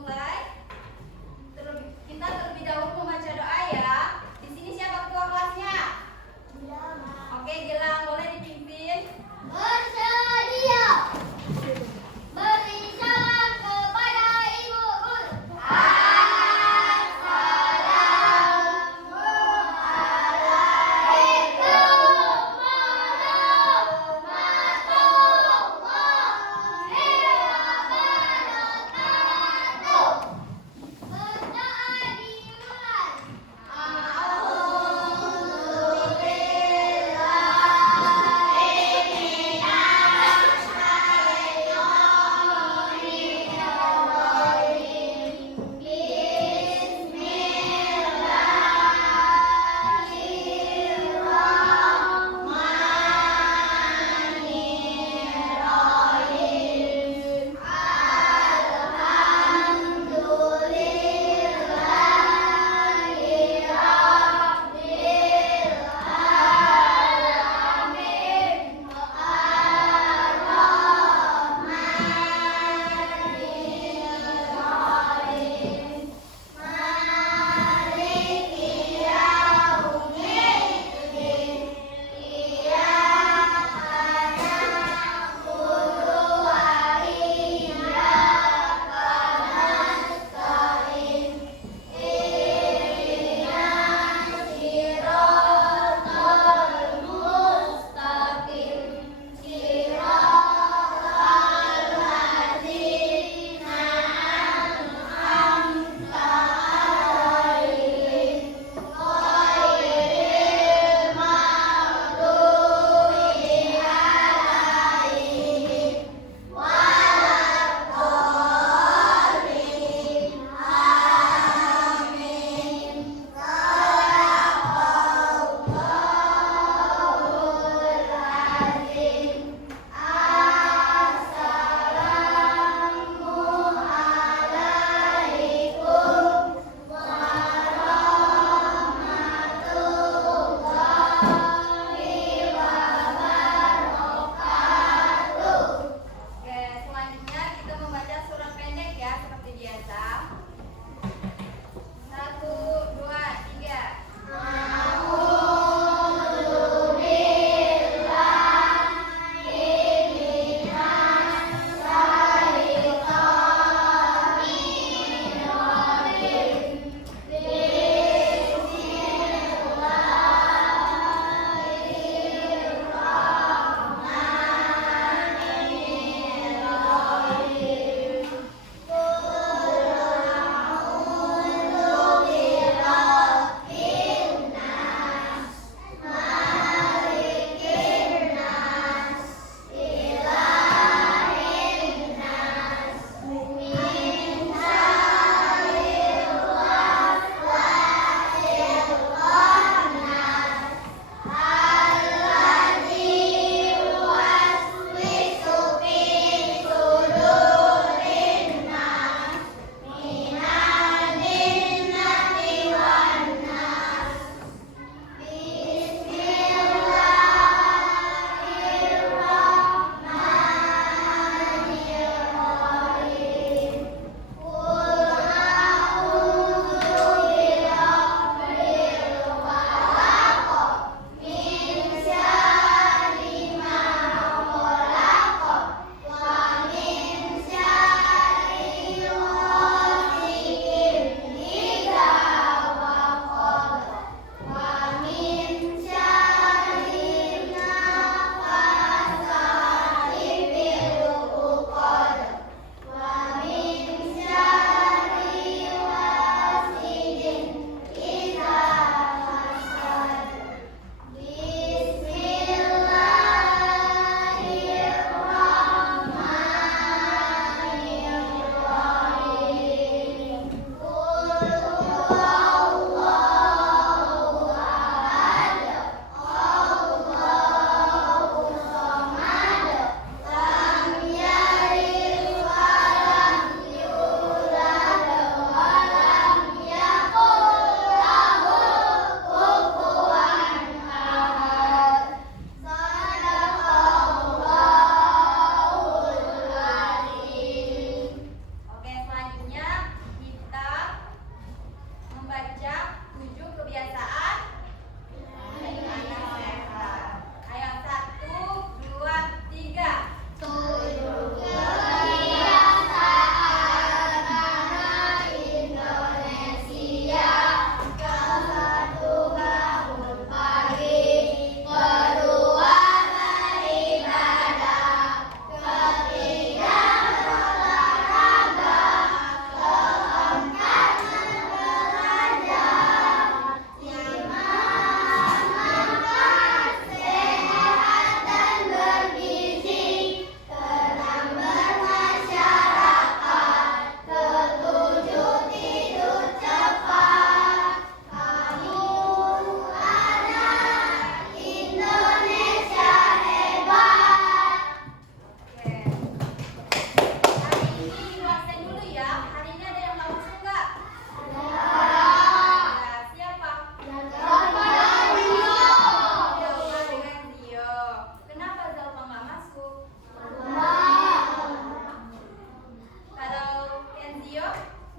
memulai. Kita terlebih dahulu membaca doa ya. Di sini siapa ketua kelasnya? Oke, Gilang boleh dipimpin. Bersedia. Beri salam kepada Ibu Guru. Assalamualaikum warahmatullahi wabarakatuh.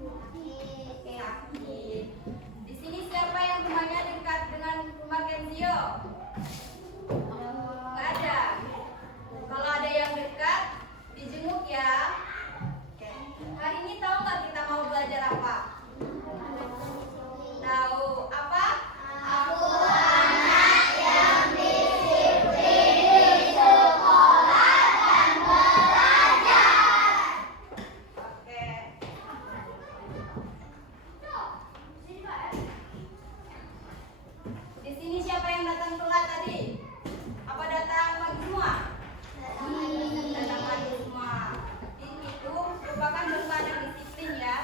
Oke, Hakim. Di sini siapa yang rumahnya dekat dengan rumah Kenzio? Nggak ada. Kalau ada yang dekat, dijenguk ya. Oke. Hari ini tahu nggak kita mau belajar apa? Tahu apa? Aku anak yang disiplin di sekolah dan belajar. Oke. Di sini siapa yang datang telat tadi? Apa datang pagi semua? Datang pagi semua. Itu merupakan bentuk anak disiplin ya.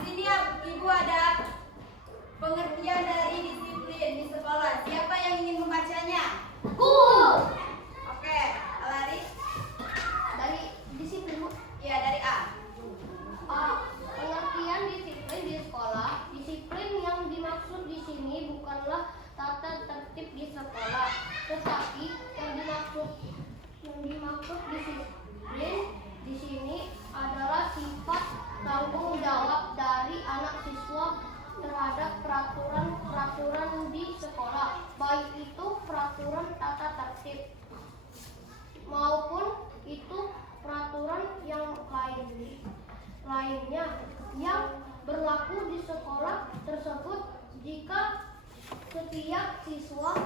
Di sini Ibu ada pengertian dari disiplin di sekolah. Siapa yang ingin membacanya? Aku Oke, Alaris. dari disiplin. Iya, dari A. Pengertian disiplin di sekolah. Disiplin yang dimaksud di sini bukanlah tata tertib di sekolah, tetapi yang dimaksud disiplin di sini adalah sifat tanggung jawab dari anak siswa terhadap peraturan di sekolah, baik itu peraturan tata tertib maupun itu peraturan yang lainnya yang berlaku di sekolah tersebut. Jika setiap siswa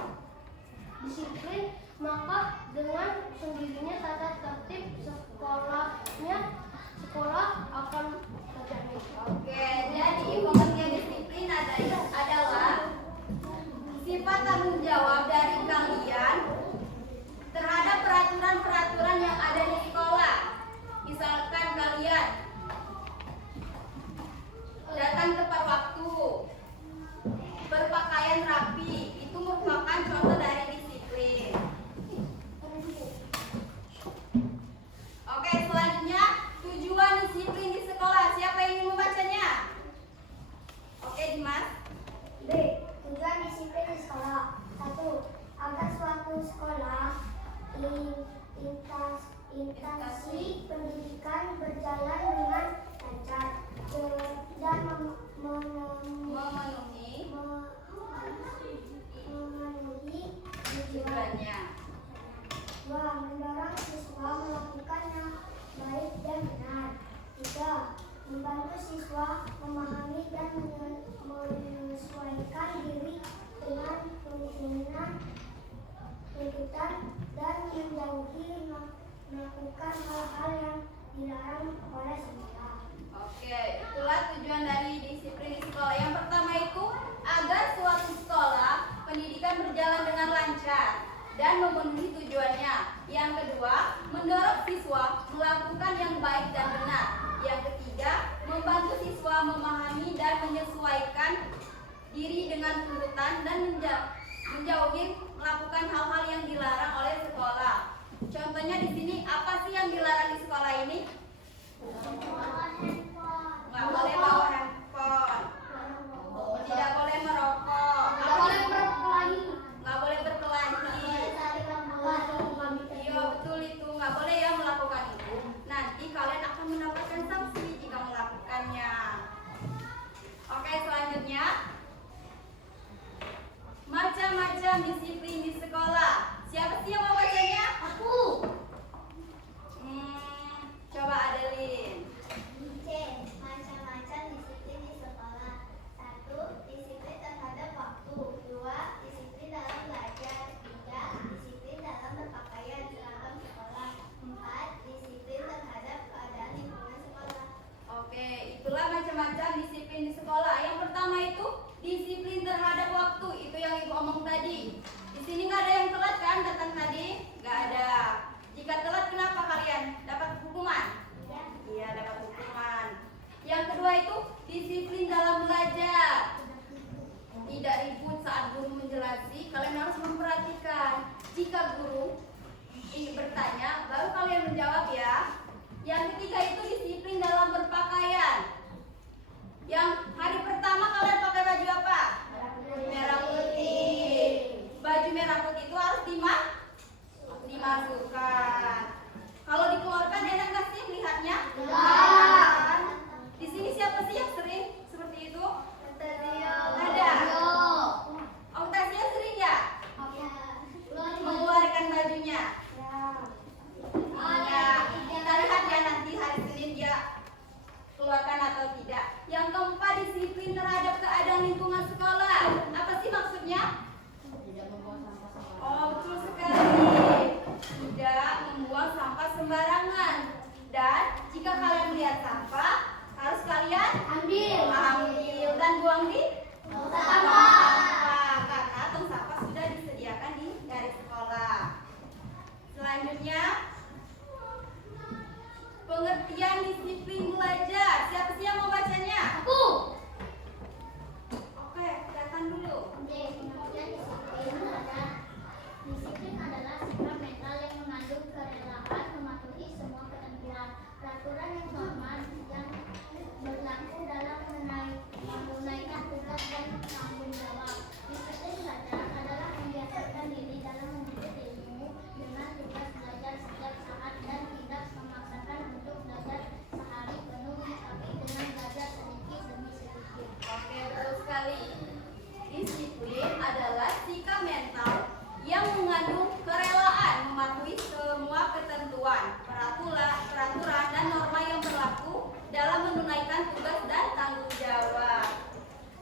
disiplin, maka dengan sendirinya tata tertib sekolah akan terjamin. Oke, jadi pengertian disiplin adalah sifat tanggung jawab dari kalian terhadap peraturan-peraturan yang ada di sekolah. Misalkan kalian datang tepat waktu, berpakaian rapi, itu merupakan contoh dari disiplin. Oke, selanjutnya tujuan disiplin di sekolah. Siapa yang ingin membacanya? Oke, Dimas. B. Tujuan disiplin di sekolah. 1. Agar suatu sekolah instansi pendidikan berjalan dengan lancar dan Memenuhi memenuhi tujuan. tujuannya. 2. Mendorong siswa melakukan yang baik dan benar. 3. Membantu siswa memahami dan menyesuaikan diri dengan tuntutan dan menjauhi melakukan hal-hal yang dilarang oleh sekolah. Oke, itulah tujuan dari disiplin di sekolah. Yang pertama itu agar suatu sekolah pendidikan berjalan dengan lancar dan memenuhi tujuannya. Yang kedua, mendorong siswa melakukan yang baik dan benar. Yang ketiga, membantu siswa memahami dan menyesuaikan diri dengan tuntutan dan menjauhi melakukan hal-hal yang dilarang oleh sekolah. Contohnya di sini apa sih yang dilarang di sekolah ini? Nggak boleh bawa handphone, tidak boleh merokok, nggak boleh berkelahi. Iya betul itu, nggak boleh ya melakukan itu. Nanti kalian akan mendapatkan sanksi jika melakukannya. Oke, selanjutnya macam-macam disiplin di sekolah. Siapa sih yang mau bacanya? Aku Coba Adeline. C. Macam-macam disiplin di sekolah. 1. Disiplin terhadap waktu. 2. Disiplin dalam belajar. 3. Disiplin dalam berpakaian seragam sekolah. 4. Disiplin terhadap keadaan lingkungan sekolah. Oke, itulah macam-macam disiplin di sekolah. Yang pertama itu disiplin terhadap waktu. Itu yang Ibu omong tadi. Di sini nggak ada yang telat kan datang tadi? Nggak ada. Jika telat kenapa kalian? Dapat hukuman? Iya, dapat hukuman. Yang kedua itu disiplin dalam belajar. Tidak ribut saat guru menjelaskan. Kalian harus memperhatikan. Jika guru bertanya, baru kalian menjawab ya. Yang ketiga itu disiplin dalam berpakaian. Yang hari pertama kalian pakai baju apa? Merah putih. Baju merah putih itu harus dimasukkan. Kalau dikeluarkan enak nggak sih melihatnya? Di sini siapa sih sih yang sering seperti itu? Tadeo. Ada. Om Tasya sering ya mengeluarkan bajunya? Iya. Kita lihat ya nanti hari Senin dia keluarkan atau tidak. Yang keempat, disiplin terhadap keadaan lingkungan sekolah. Apa sih maksudnya? Oh, betul sekali. Tidak membuang sampah sembarangan. Dan jika kalian melihat sampah, harus kalian ambil dan buang di sampah. Karena tong sampah sudah disediakan di dari sekolah. Selanjutnya, pengertian disiplin belajar. Siapa sih yang mau bacanya? Oke, datang dulu. Disiplin adalah sikap mental yang mengandung kerelaan mematuhi semua ketentuan, peraturan yang normal yang berlaku dalam menunaikan tugas dan tanggung jawab. Disiplin belajar adalah membiasakan diri dalam menuntut ilmu dengan tugas belajar setiap saat dan tidak memaksakan untuk belajar sehari penuh, tapi dengan belajar sedikit demi sedikit. Oke, betul sekali. Disiplin adalah sikap mental yang mengandung kerelaan mematuhi semua ketentuan, peraturan dan norma yang berlaku dalam menunaikan tugas dan tanggung jawab.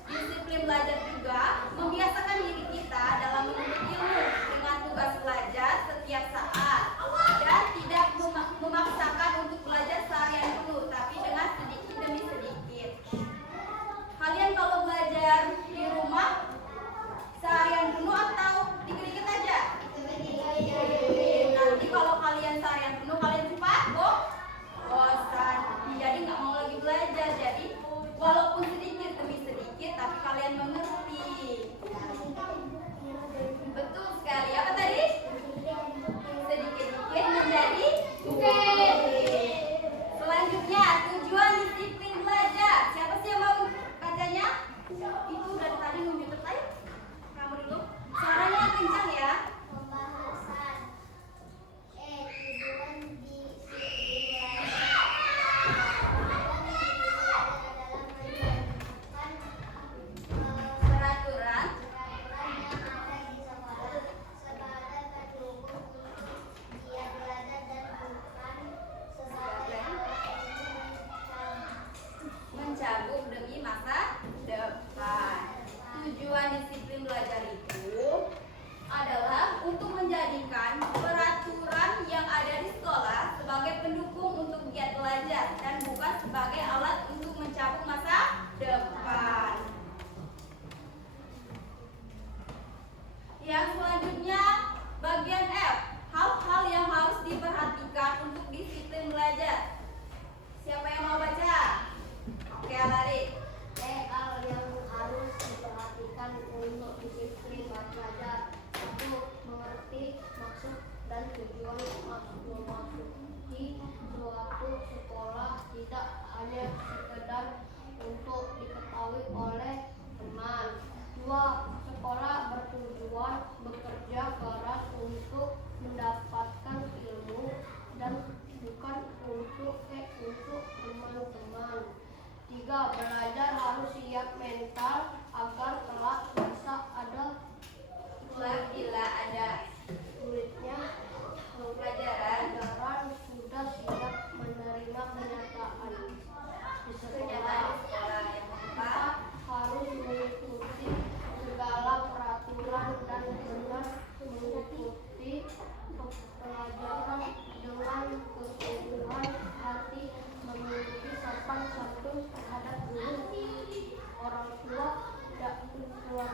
Disiplin belajar juga membiasakan diri kita dalam menuntut ilmu dengan tugas belajar setiap saat dan tidak memaksakan untuk belajar seharian penuh, tapi dengan sedikit demi sedikit. Kalian kalau belajar di rumah seharian penuh atau dikit-dikit aja? Nanti kalau kalian seharian penuh kalian cepat bosan, jadi nggak mau lagi belajar. Jadi walaupun sedikit demi sedikit, tapi kalian mengerti. Betul sekali. Apa tadi? Sedikit-sedikit menjadi gede. Selanjutnya, tujuan disiplin belajar. Siapa sih yang mau bacanya? Itu dari tadi nunjuk tertarik. Kamu dulu. Suaranya yang kencang ya. Pembahasan tujuan disiplin Peraturan peraturan yang ada di sekolah sebagai pendukung untuk giat belajar dan bukan sebagai alat mencabut demi masa depan. Tujuan disiplin belajar itu adalah untuk menjadikan peraturan yang ada di sekolah sebagai pendukung untuk giat belajar dan bukan sebagai alat untuk mencabut masa depan. Yang selanjutnya, bagian F, hal-hal yang harus diperhatikan untuk disiplin belajar. Siapa yang mau baca? Oke, Alari. Hal yang harus diperhatikan untuk disiplin belajar. 1. Mengerti maksud dan tujuan memasuki suatu sekolah tidak hanya sekedar untuk diketahui oleh teman. 2. Sekolah bertujuan bekerja keras untuk mendapatkan ilmu dan bukan untuk teman-teman. 3. Belajar harus siap mental agar kelak bisa ada Bila ada sulitnya pelajaran sudah siap menerima kenyataan di kenyataan sekolah. di sekolah. Yang keempat, 4. Harus mengikuti segala peraturan dan benar mengikuti pelajaran dengan kesungguhan hati, memiliki sopan santun terhadap guru, orang tua, dan keluarga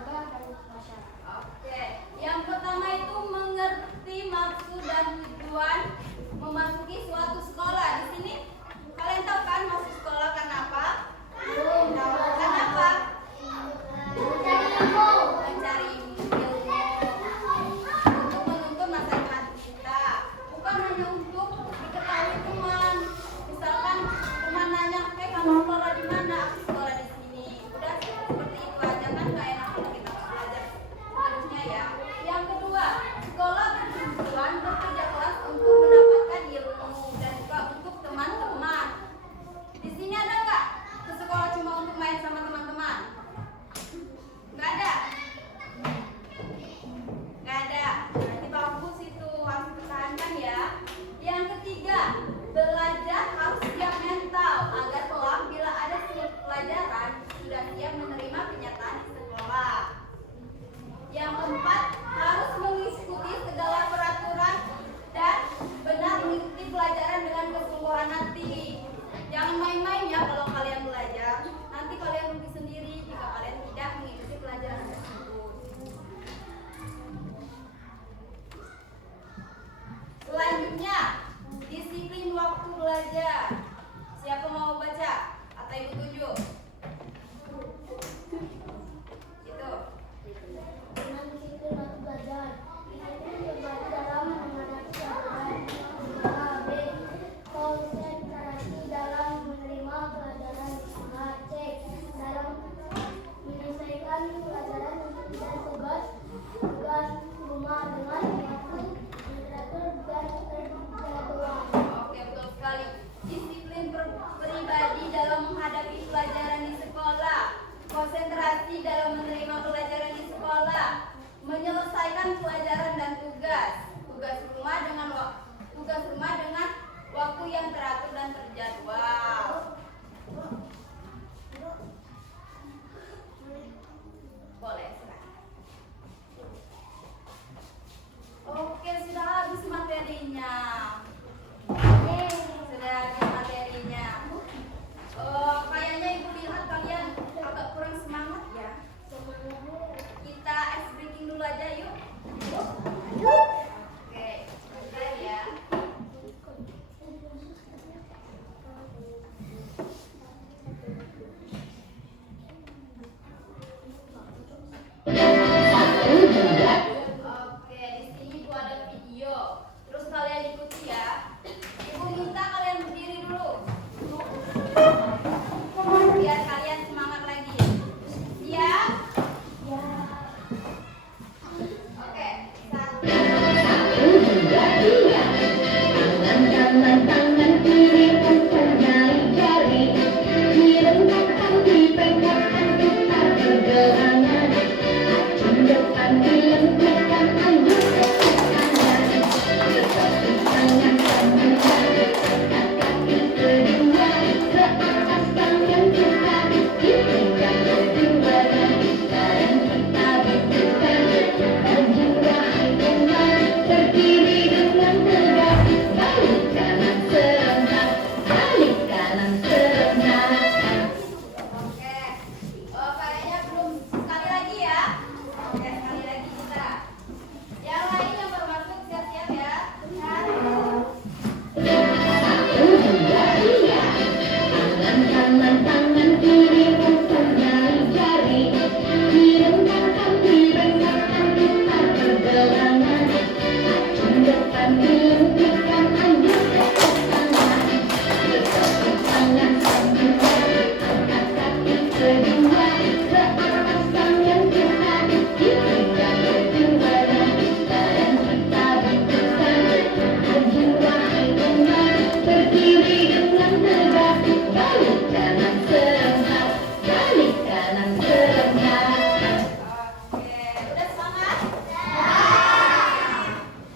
Oke, udah semangat?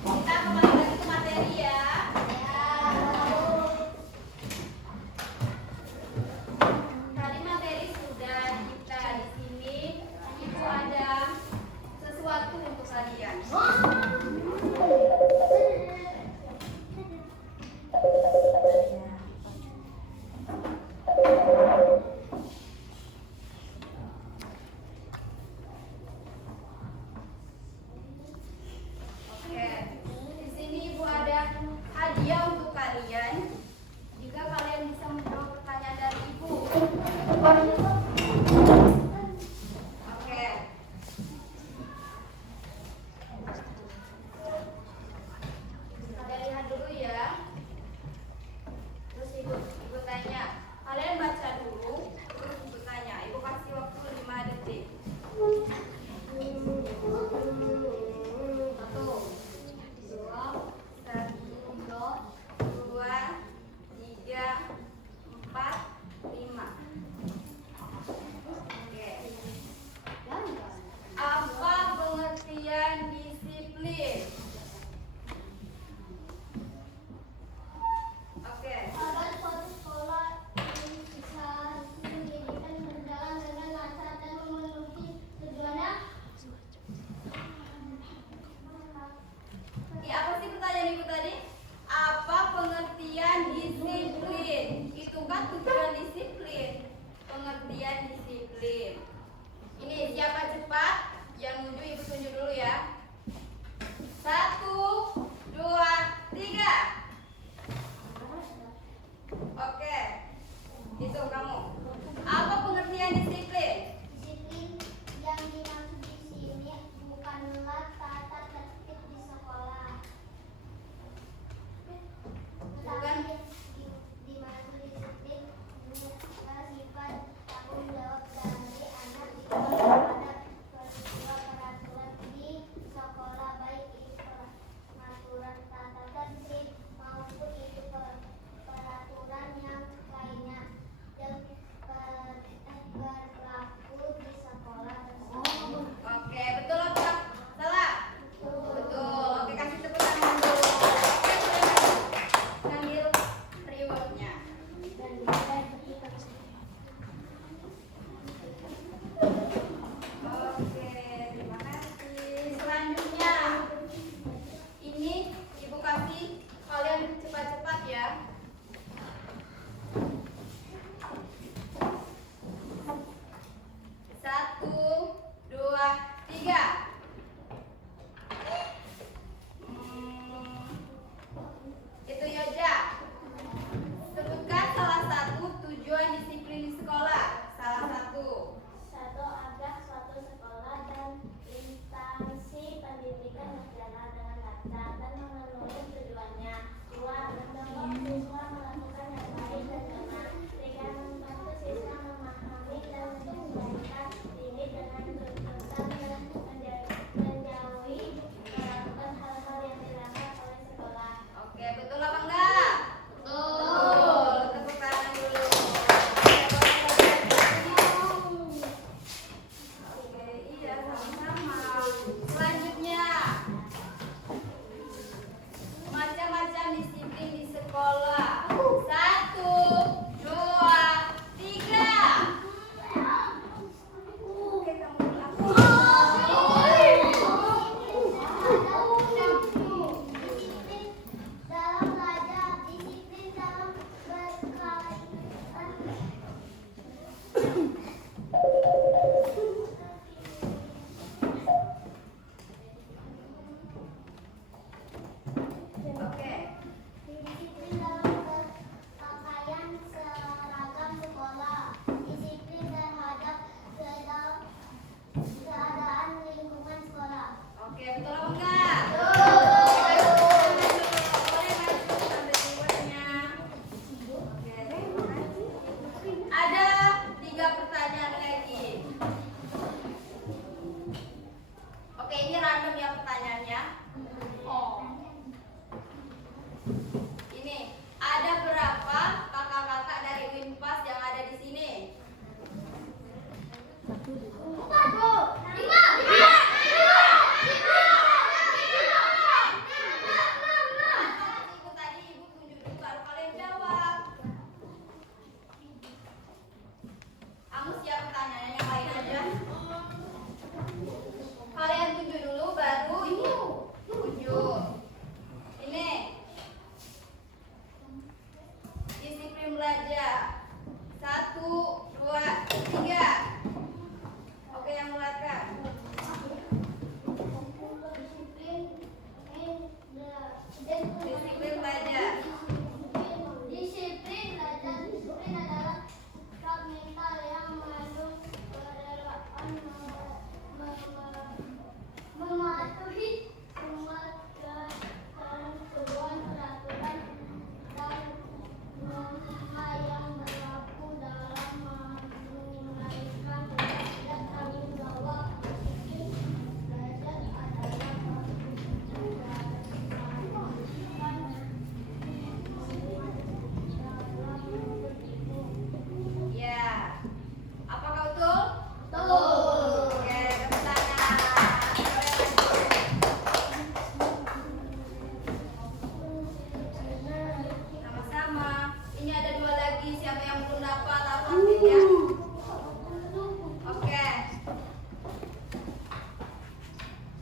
Kita kembali lagi ke materi ya. Tadi materi sudah kita di sini. Itu ada sesuatu untuk kalian. Oke, di sini Ibu ada hadiah untuk kalian. Jika kalian bisa menjawab pertanyaan dari Ibu. Oke. Kalian lihat dulu ya. Terus Ibu tanya. Kalian baca dulu. Terus Ibu tanya. Ibu kasih waktu 5 detik. 3 pertanyaan Ibu tadi ibu tunjuk dulu baru kalian jawab. Kamu siap pertanyaannya yang lain aja? Kalian tunjuk dulu baru ibu tunjuk. Ini disiplin belajar. 1, 2, 3. Oke, yang mulakan. Disiplin belajar. Disiplin adalah sikap mental yang mengandung kerelaan mematuhi semua ketentuan peraturan dan norma yang berlaku dalam menunaikan tugas dan tanggung jawab. Disiplin belajar adalah Ya. Apakah betul? Betul. Oke, tepuk tangan. Sama-sama. Ini ada 2 lagi. Siapa yang belum dapat apa artinya? Oke.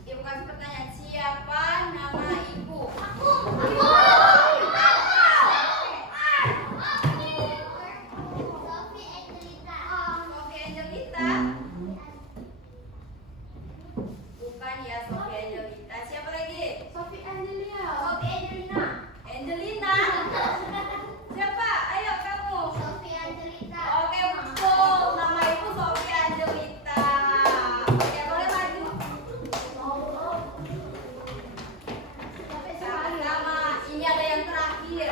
Ibu kasih pertanyaan. Siapa nama ibu? Sophie Angelita. Bukan ya, Sophie Angelita. Siapa lagi? Sophie Angelia. Sophie Angelina. Angelina. Siapa? Ayo kamu. Sophie Angelita. Oke, betul. Nama ibu Sophie Angelita. Oke, boleh maju. Sama-sama. Ini ada yang terakhir.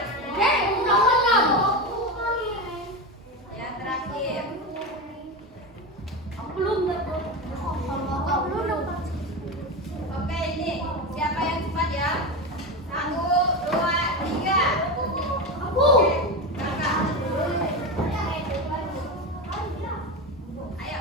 Yang terakhir. Oke, ini siapa yang cepat ya? 1, 2, 3. Oke, kakak. Ayo.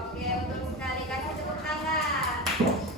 Oke, betul sekali. Kasih tepuk tangan.